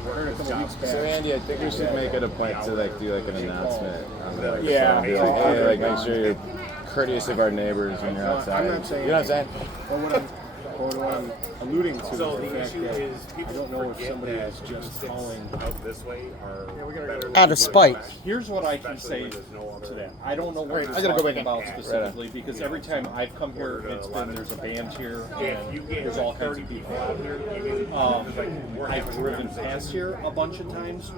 heard a couple weeks back. So Andy, I think we should make it a point to like do like an announcement on the Yeah. be like, hey, like make sure you're courteous of our neighbors when you're outside. I'm not saying. You know what I'm saying? But what I'm alluding to So is the the fact issue that is I people don't know if forget somebody that is just calling. out this way are better Out of spite. Here's what I can Especially say when there's no to other- that. I don't know what I you're gotta go back talking in. about specifically because every time I've come here, it's been there's a band here and there's all kinds of people. I've driven past here a bunch of times,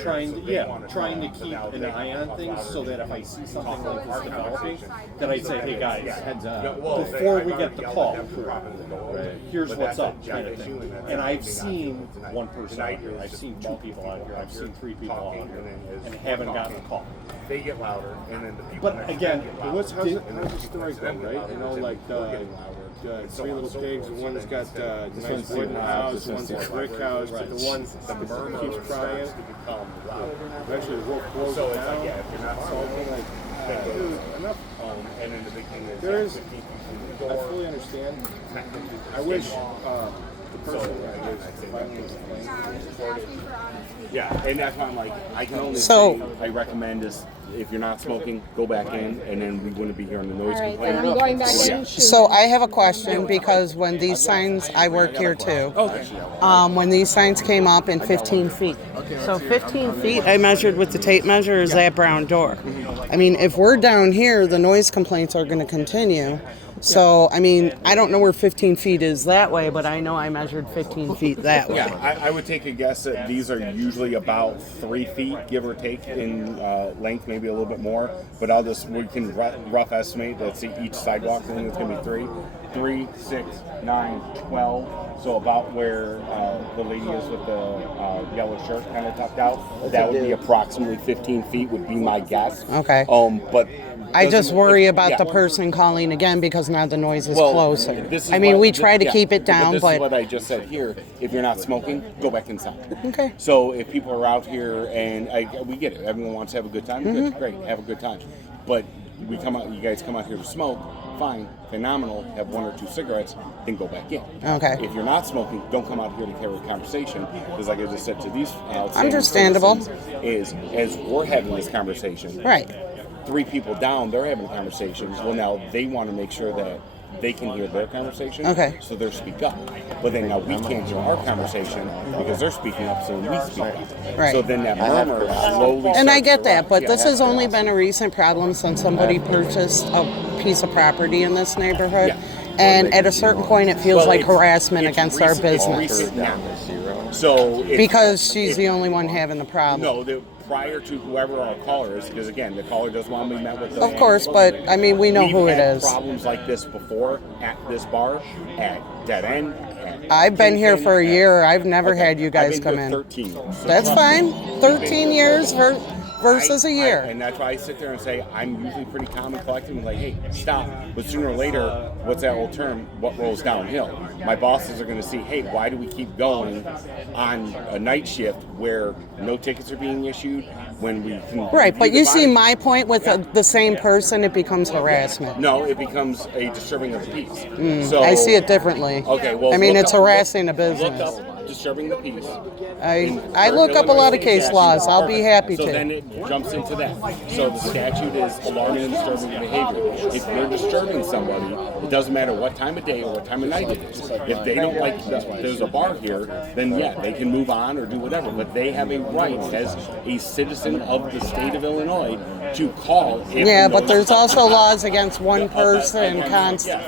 trying to keep an eye on things so that if I see something like this developing, that I say, hey guys, Heads up. before we get the call, Right. here's what's up, kind of thing. And I've seen one person out here, I've seen two people out here, I've seen three people out here, and haven't gotten a call. They get louder, and then the people. But again, How's the story go, right? You know, like the Three Little Pigs. One's got nice wooden house, one's got brick house, but the one that keeps crying. Eventually, the wolf blows So it it's like, down. yeah, if you're not solving, like, Dude, enough. and then the big thing is, There is. 50 feet from I the door. fully understand. I wish the person that was finally explained. Yeah, and that's why I'm like, I can only So- say I recommend is if you're not smoking, go back in, and then we wouldn't be hearing the noise All right, complaint. then I'm going back in. So I have a question because when these signs, I work here too. When these signs came up in 15 feet. So 15 feet, I measured with the tape measure is that brown door. I mean, if we're down here, the noise complaints are going to continue. So, I mean, I don't know where 15 feet is that way, but I know I measured 15 feet that way. Yeah, I would take a guess that these are usually about 3 feet, give or take, in length, maybe a little bit more. But we can rough estimate that each sidewalk thing is going to be 3, 6, 9, 12. So about where the lady is with the yellow shirt kind of tucked out, that would be approximately 15 feet would be my guess. Okay. But I just worry about yeah. the person calling again because now the noise is Well, closer. this is I mean, what- we try to yeah, keep it down, this but is what I just said here. If you're not smoking, go back inside. okay. So if people are out here and we get it, everyone wants to have a good time. Mm-hmm. Good, great, have a good time. But you guys come out here to smoke. Fine, phenomenal. Have 1 or 2 cigarettes, then go back in. Okay. If you're not smoking, don't come out here to carry a conversation because, like I just said to these, Understandable. Is as we're having this conversation, Right. 3 people down, they're having conversations. Well, now they want to make sure that they can hear their conversation. Okay. So they're speak up. But then now we can't hear our conversation because they're speaking up, so we speak up. Right. So then that murmur slowly And I starts get to that, rise. but Yeah, this has that's only awesome. been a recent problem since somebody purchased a piece of property in this neighborhood. Yeah. And at a certain point, it feels Well, like it's- harassment it's against our recent- it's business. recent now. So it's- Because she's it- the only one having the problem. No, prior to whoever our caller is, because again, the caller doesn't want to be met with the. Of course, but I mean, we know We've who it had is. Problems like this before at this bar, at Dead End. I've been here for a year. I've never had you guys I've been come here in. 13 years. So That's trust me, fine. 13 years versus a year. and that's why I sit there and say I'm usually pretty calm and collected and like, hey, stop. But sooner or later, what's that old term? What rolls downhill? My bosses are going to see, hey, why do we keep going on a night shift where no tickets are being issued when we can? Right, but review you the see body- my point with the same person, it becomes harassment. No, it becomes a disturbing of the peace. So I see it differently. Okay, well, I mean, look it's up- harassing a Look business. up disturbing the peace. I look up a lot of case laws. I'll be happy So then to. it jumps into that. So the statute is alarming and disturbing behavior. If you're disturbing somebody, it doesn't matter what time of day or what time of night it is. If they don't like there's a bar here, then yeah, they can move on or do whatever. But they have a right as a citizen of the state of Illinois to call. if Yeah, a but noise- there's also laws against one person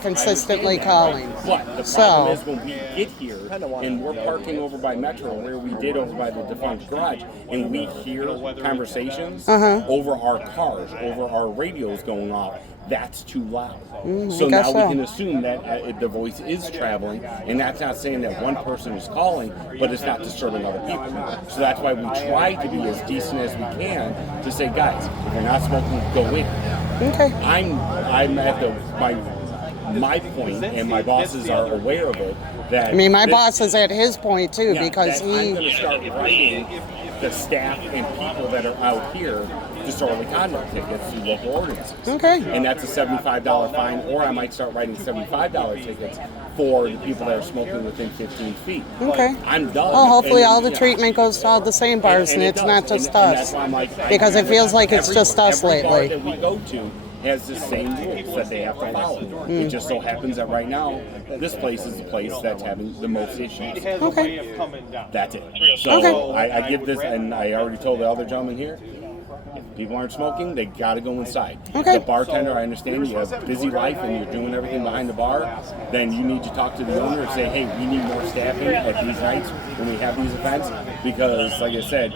consistently calling. But the So- problem is when we get here and we're parking over by Metro, where we did over by the defunct garage, and we hear conversations over our cars, over our radios going off, that's too loud. So I now guess we so. can assume that the voice is traveling, and that's not saying that one person is calling, but it's not disturbing other people. So that's why we try to be as decent as we can to say, guys, if you're not smoking, go in. Okay. I'm at my my point, and my bosses are aware of it. That I mean, my this- boss is at his point too, yeah, because that I'm going he. to start writing the staff and people that are out here disorderly conduct tickets through local ordinances. Okay. And that's a $75 fine, or I might start writing $75 tickets for the people that are smoking within 15 feet. Okay. I'm done. Well, hopefully And, all the yeah. treatment goes to all the same bars, and it it's does. not just And that's us. why I'm like, Because it feels like it's just us every bar lately. that we go to has the same rules that they have to follow. It just so happens that right now, this place is the place that's having the most issues. Okay. That's it. So Okay. I give this, and I already told the other gentleman here, if people aren't smoking, they got to go inside. Okay. The bartender, I understand you have a busy life and you're doing everything behind the bar, then you need to talk to the owner and say, hey, we need more staffing at these nights when we have these events, because like I said,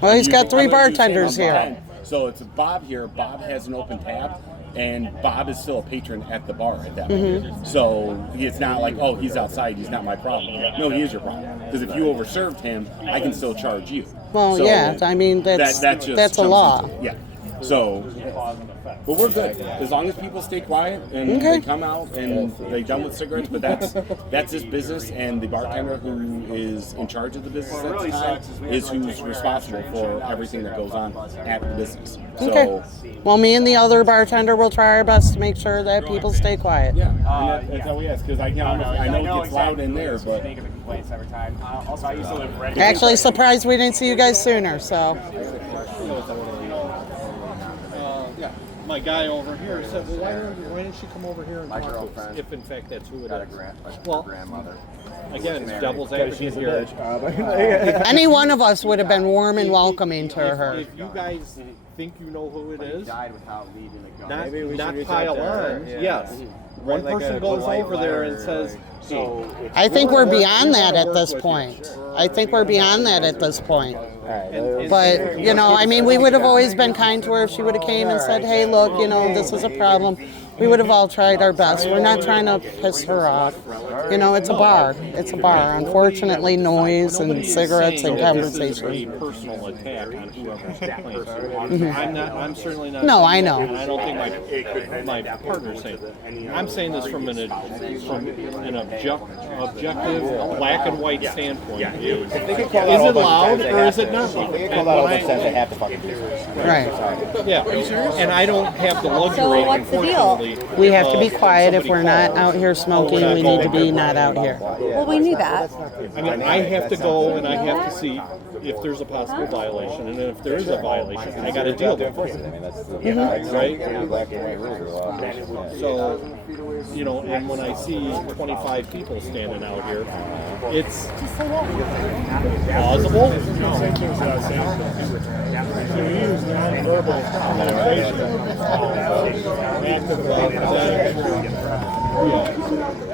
Well, he's got 3 I'm gonna do bartenders same on here. behind. So it's Bob here. Bob has an open tab, and Bob is still a patron at the bar at that Mm-hmm. point. So it's not like, oh, he's outside, he's not my problem. No, he is your problem. Because if you overserved him, I can still charge you. Well, So yeah, I mean, that's just a comes law. into- yeah. So, but we're good as long as people stay quiet and Okay. they come out and they done with cigarettes. But that's his business, and the bartender who is in charge of the business at the time is who's responsible for everything that goes on at the business. So, Okay. Well, me and the other bartender will try our best to make sure that people stay quiet. yeah, and that's how we ask, because I know it gets loud in there, but Actually, surprised we didn't see you guys sooner. So, Yeah, my guy over here said, well, why didn't she come over here and talk to us, if in fact that's who it is? Well, again, it's devil's advocate here. any one of us would have been warm and welcoming to her. If you guys think you know who it is, Maybe we should not reach pile out to her, on. yeah. Yes. One like person a goes polite over there and letter, says, hey, I think we're beyond that at work this with point. I think we're beyond that at this point. Alright, But, you know, I mean, we would have always been kind to her if she would have came and said, hey, look, you know, this is a problem. We would have all tried our best. We're not trying to piss her off. You know, it's a bar. It's a bar. Unfortunately, noise and cigarettes and this is conversation. a personal attack on whoever's complaining. I'm certainly not. No, saying I that, know. and I don't think my partner's saying that. I'm saying this from an objective, black and white standpoint. Is it loud or is it not loud? they have to fucking do it. Right. Yeah, and I don't have the luxury. So what's the deal? unfortunately, We have to be of quiet. If somebody we're not out here smoking, we need to be not out here. Well, we knew that. I mean, I have to go and I have to see if there's a possible violation, and if there is a violation, I got to deal with I it. mean, that's the Right? black and white rules are law. So, you know, and when I see 25 people standing out here, it's plausible.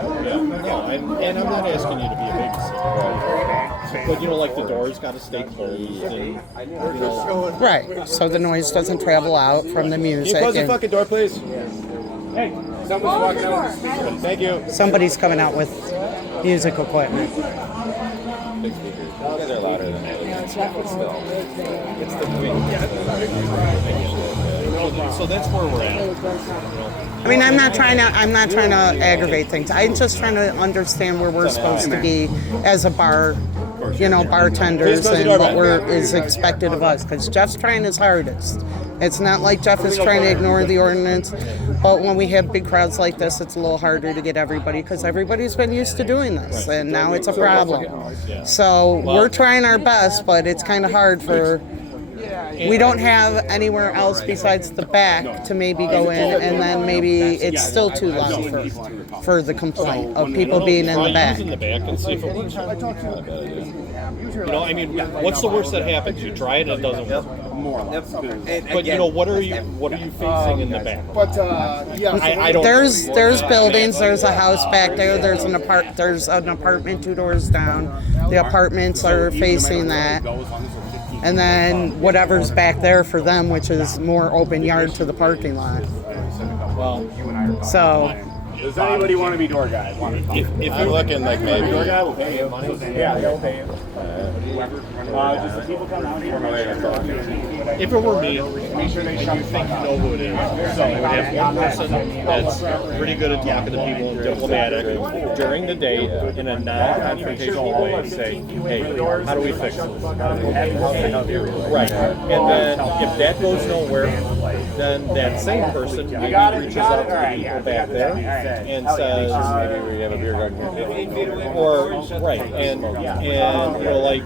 And I'm not asking you to be a babysitter. But, you know, like the door's got to stay closed. And, you know, Right. So the noise doesn't travel out from the music. Close the and fucking door, please. Hey, someone's walking out. Thank you. somebody's coming out with music equipment. You guys are louder than I was. But still, it's the so that's where we're at. I mean, I'm not trying to aggravate things. I'm just trying to understand where we're supposed to be as a bar, you know, bartenders, and what is expected of us. Because Jeff's trying his hardest. It's not like Jeff is trying to ignore the ordinance, but when we have big crowds like this, it's a little harder to get everybody because everybody's been used to doing this, and now it's a problem. So we're trying our best, but it's kind of hard for. We don't have anywhere else besides the back to maybe go in, and then maybe it's still too loud for the complaint of people being in the back. In the back and see if it works. You know, I mean, what's the worst that happens? You try it and it doesn't work. But you know, what are you facing in the back? I don't. There's buildings. There's a house back there. There's an apartment 2 doors down. The apartments are facing that. And then whatever's back there for them, which is more open yard to the parking lot. Well, So, Does anybody want to be door guy? If I'm looking like maybe. Door guy will pay you. Yeah, they'll pay you. Just the people come out here. If it were me, make sure they think you know who it is. So I would have one person that's pretty good at talking to people and diplomatic during the day in a non-confrontational way. Say, hey, how do we fix this? Right. And then if that goes nowhere, then that same person maybe reaches out to the people back there and says, Maybe we have a beer garden here. or right, and you know, like,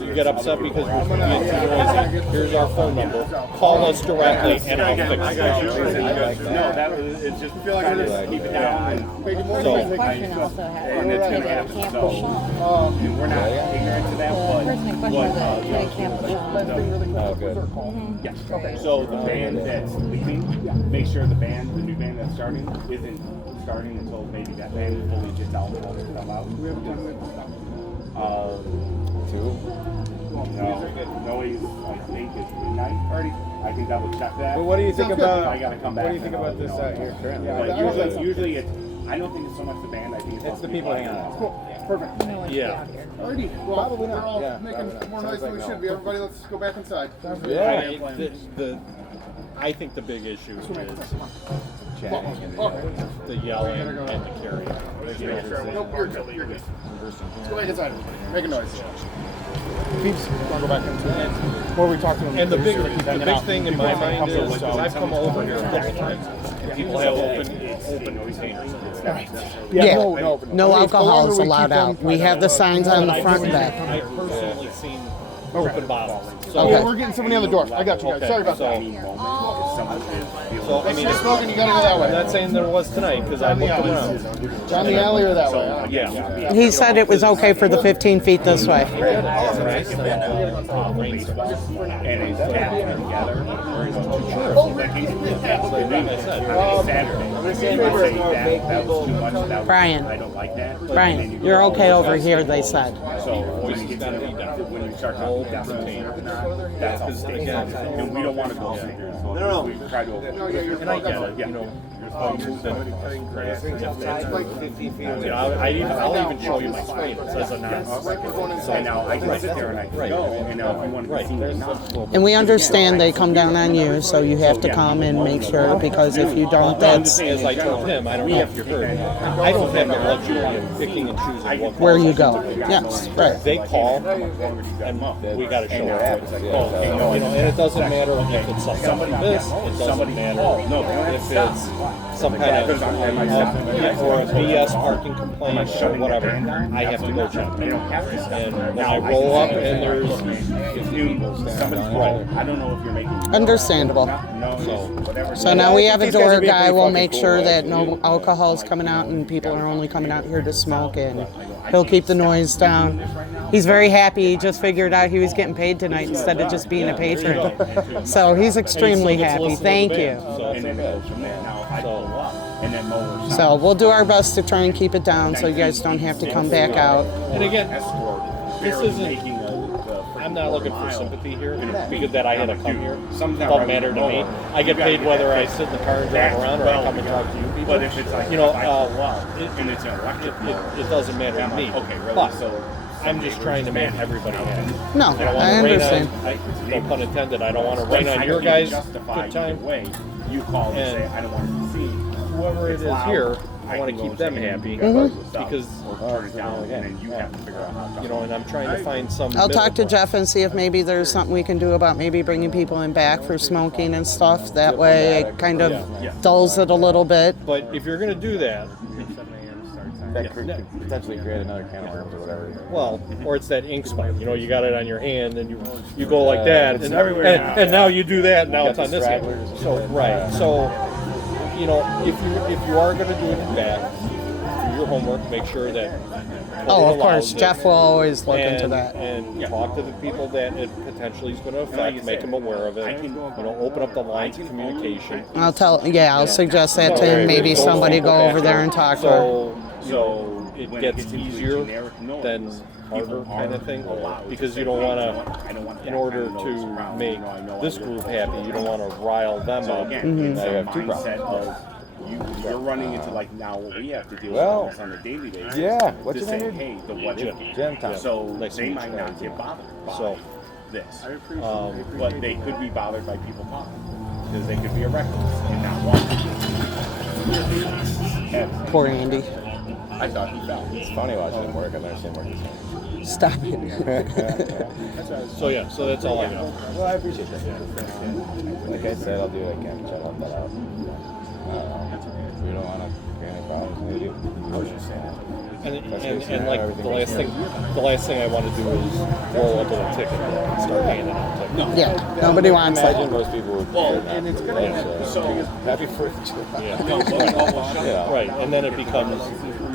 you get upset because we're being too noisy. Here's our phone number. Call us directly, and I'll fix it. No, that was, it's just feel like I just keep it down. So, The question also had, And it's okay, gonna that happen. Camp So, Lachon. and we're not ignorant to that, The person in question was at Camp Lachon. Oh, good. So the band that's leaving, make sure the new band that's starting isn't starting until maybe that band fully gets out and all this stuff out. Two. No, I think it's midnight already. I can double check that. But what do you think about? I gotta come back. What do you think about this out here currently? But usually it's. I don't think it's so much the band. I think it's the people hanging out. Perfect. yeah. Alrighty. Well, Probably not. we're all Yeah, making probably not. more Sounds noise than like we no. should be. Everybody, let's go back inside. I think the big issue is Chatting. the yelling and the carrying. Nope, you're good. You're good. Let's go back inside. Make a noise. Keeps going to go back into it. Where we talked to him. And the big thing in my mind is, because I've come over here a couple times, and people have open containers. Yeah. No. No alcohol is allowed out. We have the signs on the front and back. I've personally seen open bottles. So, Okay. We're getting somebody on the door. I got you guys. Sorry about that. So I mean, You're smoking, you gotta go that I'm way. not saying there was tonight, because I looked around. Down the alley or that way? Huh? Yeah. He said it was okay for the 15 feet this way. And it's gathered together. That was too much. That was, Brian. I don't like that. Brian, you're okay over here, they said. So when you start talking that's all state. And we don't want to go through here. So we try to avoid. And I get it, you know. I'll even show you my screen. It says announce. So now I can sit there and I can go. And now if you want to see me now. And we understand they come down on you, so you have to come and make sure, because if you don't, that's As I told him, I don't know if you heard, I don't have the luxury of picking and choosing what where you go. Yes, right. They call, and we got to show up. You know, and it doesn't matter if it's something like this. It doesn't matter if it's some kind of or a BS parking complaint or whatever. I have to go check. And when I roll up and there's I don't know if you're making. Understandable. So now we have a door guy. We'll make sure that no alcohol is coming out and people are only coming out here to smoke, and he'll keep the noise down. He's very happy. He just figured out he was getting paid tonight instead of just being a patron. So he's extremely happy. Thank you. So we'll do our best to try and keep it down so you guys don't have to come back out. And again, this isn't. I'm not looking for sympathy here because that I had to come here. Doesn't matter to me. I get paid whether I sit in the car and drive around or I come and talk to you people. But if it's like, You know, and it's an electric it doesn't matter to me. Okay, really? But So I'm just trying to make everybody happy. No, I don't want I to rain understand. on, no pun intended, I don't want to rain on your guys' good time. Way you call and say I don't want to see Whoever it is here, I want to keep them happy because turn it down and then you have to figure out how to. you know, and I'm trying to find some. I'll talk to middle Jeff and see if maybe there's something we can do about maybe bringing people in back for smoking and stuff. That way it kind of dulls it a little bit. But if you're going to do that, That could potentially create another can of worms or whatever. well, or it's that ink spike. You know, you got it on your hand and you go like that, it's and, everywhere now. and now you do that, and now You it's got on the this hand. stragglers. So right, so you know, if you are going to do it back, do your homework. Make sure that. Oh, code of course, allows it. Jeff will always look and, into that. and talk to the people that it potentially is going to affect, make them aware of it. You know, open up the lines of communication. I'll suggest that to him. Maybe somebody go over there and talk to her. So it gets easier than harder kind of thing, because you don't want to, in order to make this group happy, you don't want to rile them up. Now you have two problems. you're running into like now what we have to deal Well, with on a daily basis. yeah. To What's your say, name? hey, the what if? Jim Tom. So Nice to they meet might you. not get bothered by So- this, Um, but they could be bothered by people talking because they could be a reckless and not want to. Poor Andy. I thought he fell. It's funny watching him work. I've never seen him work this way. Stop it. So yeah, so that's all I got. Well, I appreciate that. Like I said, I'll do what I can to try to help that out. We don't want to create any problems. Maybe. I was just saying. And like the last thing I want to do is roll up with a ticket and start handing out tickets. Yeah, nobody wants I imagine that. most people would. Well, and it's gonna yeah, so happy 4th of July. Yeah. Yeah. Right, and then it becomes,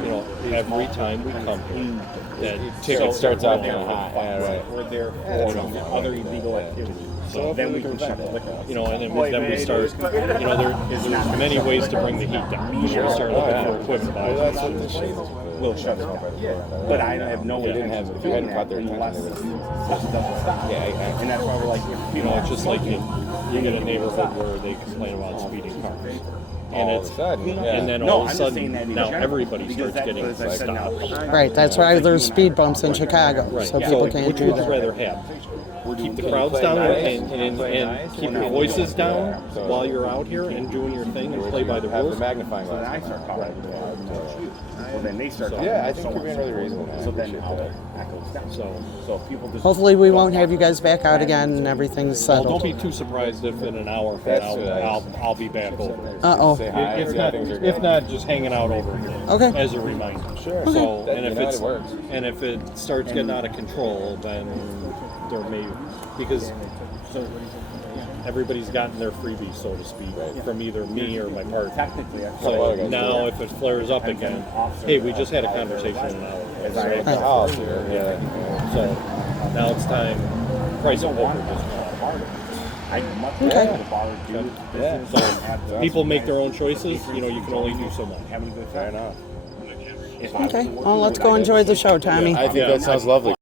you know, every time we come here, that Ticket starts out kind of high. Yeah, right. We're there for other illegal activities. So then we can shut the liquor license. You know, and then we start, you know, there's many ways to bring the heat down. You know, we start looking for equipment Well, that's buys. what this shit is. We'll shut it off. But I have no If they didn't have, if you hadn't caught their unless attention, they would this doesn't stop. Yeah, And that's why we're like, You know, it's just like you get a neighborhood where they complain about speeding cars. And all of it's, a sudden, yeah. and then No, all of a I'm just saying sudden, that in now general, everybody because starts that- getting as I said now, stopped. Right, that's why there's speed bumps in Chicago, Right, so so people can't which do would you that. rather have? Keep the crowds down and keep your voices down while you're out here and doing your thing and play by the have the rules? magnifying So then I glass. start calling. Well, then they start. Yeah, I think so you're being on. really reasonable, man. So I then appreciate how that. that goes down. So if people just Hopefully we don't won't have talk you guys back out again and everything's well, don't settled. be too surprised if in an hour from That's now what I- I'll be back over. Uh-oh. Say hi, If see how not, things are if going. not, just hanging out over here. Okay. As a reminder. Sure. So, That- and you if know, it's it works. and if it starts getting out of control, then there may because everybody's gotten their freebie, so to speak, from either me or my partner. Technically, So now, if it flares up again, hey, we just had a conversation an hour ago. So, Oh, sure. Yeah. so now it's time. Price of poker just gone. I'd much Okay. rather the bar do business Yeah. and have the People make their own choices. You know, you can only do so much. having a good Fair time. enough. If I was Okay, working well, let's with go it, enjoy the show, Tommy. I think that sounds lovely.